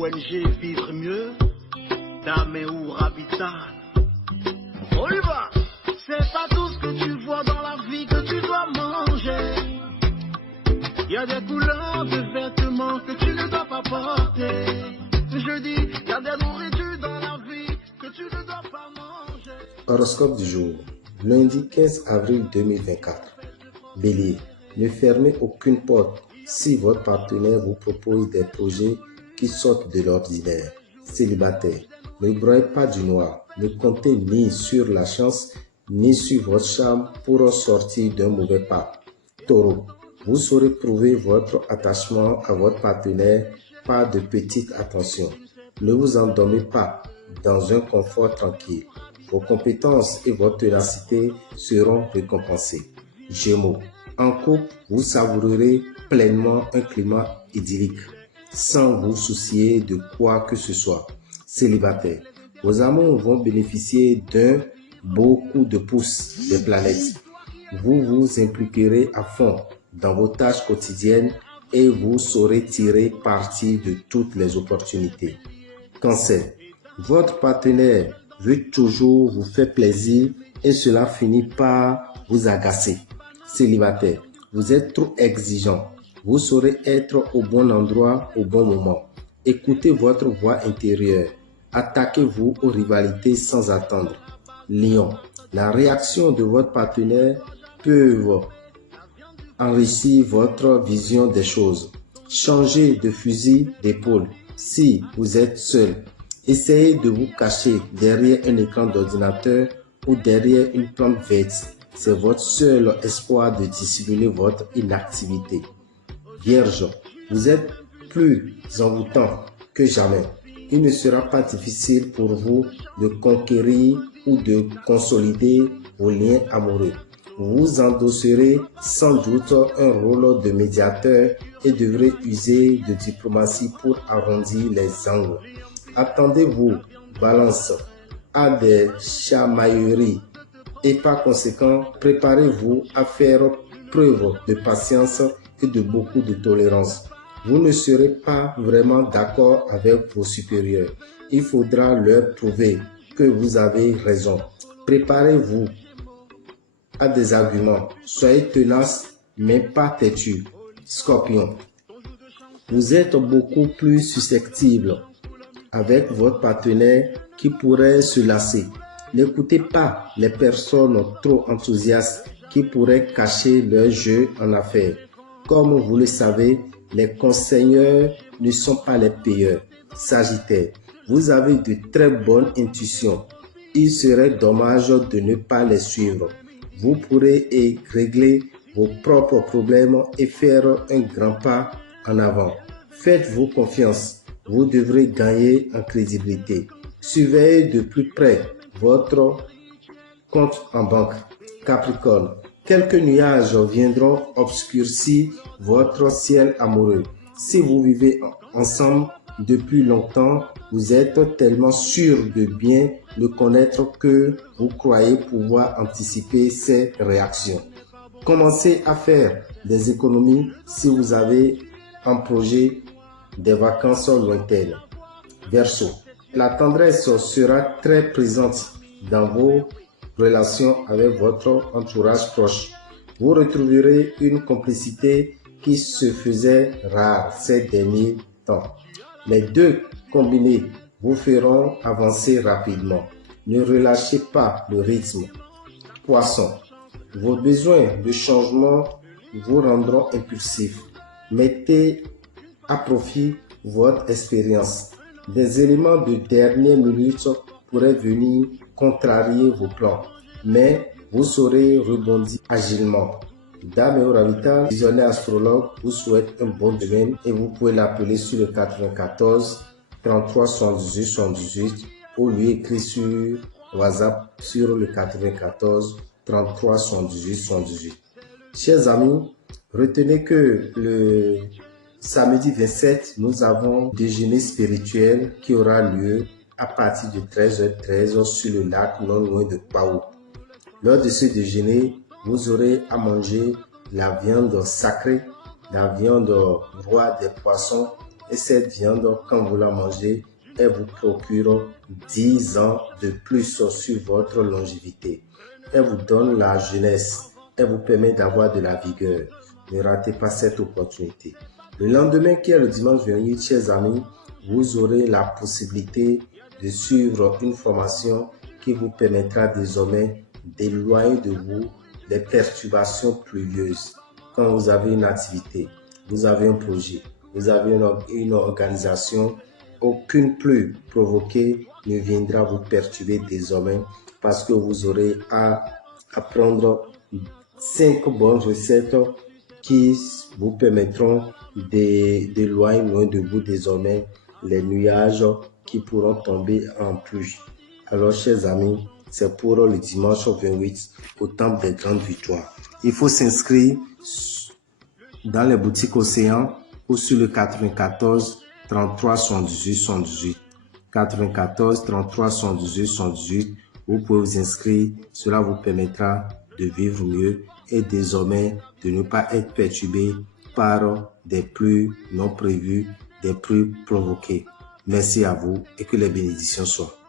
ONG Vivre Mieux, Dame ou Habitat. On y va. C'est pas tout ce que tu vois dans la vie que tu dois manger. Il y a des couleurs de vêtements que tu ne dois pas porter. Je dis, il y a des nourritures dans la vie que tu ne dois pas manger. Horoscope du jour, lundi 15 avril 2024. Bélier, ne fermez aucune porte si votre partenaire vous propose des projets qui sortent de l'ordinaire. Célibataire, ne broyez pas du noir, ne comptez ni sur la chance ni sur votre charme pour sortir d'un mauvais pas. Taureau, vous saurez prouver votre attachement à votre partenaire par de petites attentions. Ne vous endormez pas dans un confort tranquille. Vos compétences et votre ténacité seront récompensées. Gémeaux, en couple, vous savourerez pleinement un climat idyllique, sans vous soucier de quoi que ce soit. Célibataire, vos amours vont bénéficier d'un beau coup de pouce des planètes. Vous vous impliquerez à fond dans vos tâches quotidiennes et vous saurez tirer parti de toutes les opportunités. Cancer, votre partenaire veut toujours vous faire plaisir et cela finit par vous agacer. Célibataire, vous êtes trop exigeant. Vous saurez être au bon endroit au bon moment. Écoutez votre voix intérieure. Attaquez-vous aux rivalités sans attendre. Lion, la réaction de votre partenaire peut enrichir votre vision des choses. Changez de fusil d'épaule si vous êtes seul. Essayez de vous cacher derrière un écran d'ordinateur ou derrière une plante verte. C'est votre seul espoir de dissimuler votre inactivité. Vierge, vous êtes plus envoûtant que jamais. Il ne sera pas difficile pour vous de conquérir ou de consolider vos liens amoureux. Vous endosserez sans doute un rôle de médiateur et devrez user de diplomatie pour arrondir les angles. Attendez-vous, Balance, à des chamailleries et par conséquent, préparez-vous à faire preuve de patience et de beaucoup de tolérance. Vous ne serez pas vraiment d'accord avec vos supérieurs. Il faudra leur prouver que vous avez raison. Préparez-vous à des arguments. Soyez tenace, mais pas têtu. Scorpion, vous êtes beaucoup plus susceptible avec votre partenaire qui pourrait se lasser. N'écoutez pas les personnes trop enthousiastes qui pourraient cacher leur jeu en affaires. Comme vous le savez, les conseilleurs ne sont pas les payeurs. Sagittaire, vous avez de très bonnes intuitions. Il serait dommage de ne pas les suivre. Vous pourrez régler vos propres problèmes et faire un grand pas en avant. Faites-vous confiance. Vous devrez gagner en crédibilité. Surveillez de plus près votre compte en banque. Capricorne, quelques nuages viendront obscurcir votre ciel amoureux. Si vous vivez ensemble depuis longtemps, vous êtes tellement sûr de bien le connaître que vous croyez pouvoir anticiper ses réactions. Commencez à faire des économies si vous avez un projet des vacances lointaines. Verseau, la tendresse sera très présente dans vos relations avec votre entourage proche. Vous retrouverez une complicité qui se faisait rare ces derniers temps. Les deux combinés vous feront avancer rapidement. Ne relâchez pas le rythme. Poisson, vos besoins de changement vous rendront impulsif. Mettez à profit votre expérience. Des éléments de dernière minute pourraient venir contrarier vos plans, mais vous saurez rebondir agilement. Dame Oravita, visionnaire astrologue, vous souhaite un bon semaine et vous pouvez l'appeler sur le 94 33 78 78 ou lui écrire sur WhatsApp sur le 94 33 78 78. Chers amis, retenez que le samedi 27, nous avons déjeuner spirituel qui aura lieu à partir de 13h13 sur le lac non loin de Pau. Lors de ce déjeuner, vous aurez à manger la viande sacrée, la viande roi des poissons et cette viande, quand vous la mangez, elle vous procure 10 ans de plus sur votre longévité. Elle vous donne la jeunesse. Elle vous permet d'avoir de la vigueur. Ne ratez pas cette opportunité. Le lendemain, qui est le dimanche 28, chers amis, vous aurez la possibilité de suivre une formation qui vous permettra désormais d'éloigner de vous les perturbations pluvieuses. Quand vous avez une activité, vous avez un projet, vous avez une organisation, aucune pluie provoquée ne viendra vous perturber désormais parce que vous aurez à apprendre 5 bonnes recettes qui vous permettront d'éloigner loin de vous désormais les nuages qui pourront tomber en pluie. Alors, chers amis, c'est pour le dimanche 28 au Temple des Grandes Victoires. Il faut s'inscrire dans les boutiques Océan ou sur le 94 33 78 78. 94 33 78 78. Vous pouvez vous inscrire. Cela vous permettra de vivre mieux et désormais de ne pas être perturbé par des pluies non prévues, des pluies provoquées. Merci à vous et que les bénédictions soient.